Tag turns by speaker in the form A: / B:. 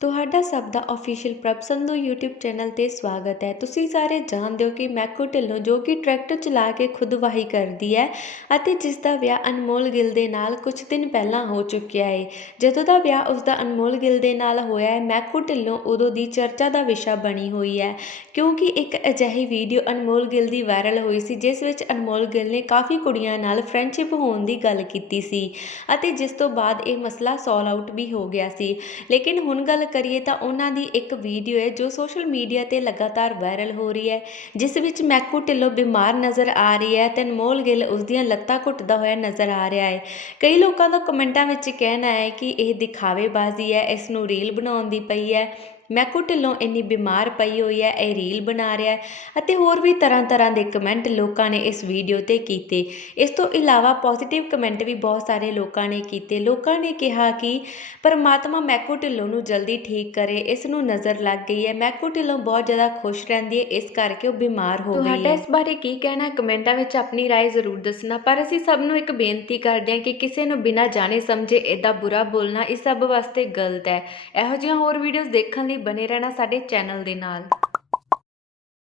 A: ਤੁਹਾਡਾ ਸਭ ਦਾ ਅਫੀਸ਼ੀਅਲ ਪ੍ਰਭ ਸੰਧੂ YouTube ਚੈਨਲ ਤੇ ਸਵਾਗਤ ਹੈ। ਤੁਸੀਂ ਸਾਰੇ ਜਾਣਦੇ ਹੋ ਕਿ ਮੈਕੋ ਢਿੱਲੋਂ ਜੋ ਕਿ ਟਰੈਕਟਰ ਚਲਾ ਕੇ ਖੁਦ ਵਾਹੀ ਕਰਦੀ ਹੈ ਅਤੇ ਜਿਸ ਦਾ ਵਿਆਹ ਅਨਮੋਲ ਗਿੱਲ ਦੇ ਨਾਲ ਕੁਝ ਦਿਨ ਪਹਿਲਾਂ ਹੋ ਚੁੱਕਿਆ ਹੈ ਜਦੋਂ ਦਾ ਵਿਆਹ ਉਸ ਦਾ ਅਨਮੋਲ ਗਿੱਲ ਦੇ ਨਾਲ ਹੋਇਆ ਹੈ ਮੈਕੋ ਢਿੱਲੋਂ ਉਦੋਂ ਦੀ ਚਰਚਾ ਦਾ ਵਿਸ਼ਾ ਬਣੀ ਹੋਈ ਹੈ। ਕਿਉਂਕਿ ਇੱਕ ਅਜਿਹੀ ਵੀਡੀਓ ਅਨਮੋਲ ਗਿੱਲ ਦੀ ਵਾਇਰਲ ਹੋਈ ਸੀ, ਜਿਸ ਵਿੱਚ ਅਨਮੋਲ ਗਿੱਲ ਨੇ ਕਾਫੀ ਕੁੜੀਆਂ ਨਾਲ ਫਰੈਂਡਸ਼ਿਪ ਹੋਣ ਦੀ ਗੱਲ ਕੀਤੀ ਸੀ ਅਤੇ ਜਿਸ ਤੋਂ ਬਾਅਦ ਇਹ ਮਸਲਾ ਸੋਲ ਆਊਟ ਵੀ ਹੋ ਗਿਆ ਸੀ। ਲੇਕਿਨ ਹੁਣ ਗੱਲ ਕਰੀਏ ਤਾਂ ਉਹਨਾਂ ਦੀ ਇੱਕ ਵੀਡੀਓ ਹੈ ਜੋ ਸੋਸ਼ਲ ਮੀਡੀਆ ਤੇ ਲਗਾਤਾਰ ਵਾਇਰਲ ਹੋ ਰਹੀ ਹੈ, ਜਿਸ ਵਿੱਚ ਮੈਕੂ ਢਿੱਲੋਂ ਬਿਮਾਰ ਨਜ਼ਰ ਆ ਰਹੀ ਹੈ ਤੇ ਅਨਮੋਲ ਗਿੱਲ ਉਸ ਦੀਆਂ ਲੱਤਾਂ ਘੁੱਟਦਾ ਹੋਇਆ ਨਜ਼ਰ ਆ ਰਿਹਾ ਹੈ। ਕਈ ਲੋਕਾਂ ਦਾ ਕਮੈਂਟਾਂ ਵਿੱਚ ਕਹਿਣਾ ਹੈ ਕਿ ਇਹ ਦਿਖਾਵੇਬਾਜ਼ੀ ਹੈ, ਇਸ ਨੂੰ ਰੀਲ ਬਣਾਉਣ ਦੀ ਪਈ ਹੈ। ਮੈਕੂ ਢਿੱਲੋਂ ਇੰਨੀ ਬਿਮਾਰ ਪਈ ਹੋਈ ਹੈ ਇਹ ਰੀਲ ਬਣਾ ਰਿਹਾ ਹੈ ਅਤੇ ਹੋਰ ਵੀ ਤਰ੍ਹਾਂ ਤਰ੍ਹਾਂ ਦੇ ਕਮੈਂਟ ਲੋਕਾਂ ਨੇ ਇਸ ਵੀਡੀਓ ਤੇ ਕੀਤੇ ਇਸ ਤੋਂ ਇਲਾਵਾ ਪੋਜ਼ਿਟਿਵ ਕਮੈਂਟ ਵੀ ਬਹੁਤ ਸਾਰੇ ਲੋਕਾਂ ਨੇ ਕੀਤੇ ਲੋਕਾਂ ਨੇ ਕਿਹਾ ਕਿ ਪਰਮਾਤਮਾ ਮੈਕੂ ਢਿੱਲੋਂ ਨੂੰ ਜਲਦੀ ਠੀਕ ਕਰੇ ਇਸ ਨੂੰ ਨਜ਼ਰ ਲੱਗ ਗਈ ਹੈ ਮੈਕੂ ਢਿੱਲੋਂ ਬਹੁਤ ਜ਼ਿਆਦਾ ਖੁਸ਼ ਰਹਿੰਦੀ ਹੈ ਇਸ ਕਰਕੇ ਉਹ ਬਿਮਾਰ ਹੋ ਗਈ ਹੈ ਤੁਹਾਡਾ ਇਸ ਬਾਰੇ ਕੀ ਕਹਿਣਾ ਹੈ ਕਮੈਂਟਾਂ ਵਿੱਚ ਆਪਣੀ رائے ਜ਼ਰੂਰ ਦੱਸਣਾ ਪਰ ਅਸੀਂ ਸਭ ਨੂੰ ਇੱਕ ਬੇਨਤੀ ਕਰਦੇ ਹਾਂ ਕਿ ਕਿਸੇ ਨੂੰ ਬਿਨਾਂ ਜਾਣੇ ਸਮਝੇ ਇਦਾਂ ਬੁਰਾ ਬੋਲਣਾ ਇਸ ਸਭ ਵਾਸਤੇ ਗਲਤ ਹੈ ਇਹੋ ਜਿਹੀਆਂ ਹੋਰ ਵੀਡੀਓਜ਼ ਦੇਖਣ ਲਈ ਬਨੇ ਰਹਿਣਾ ਸਾਡੇ ਚੈਨਲ ਦੇ ਨਾਲ।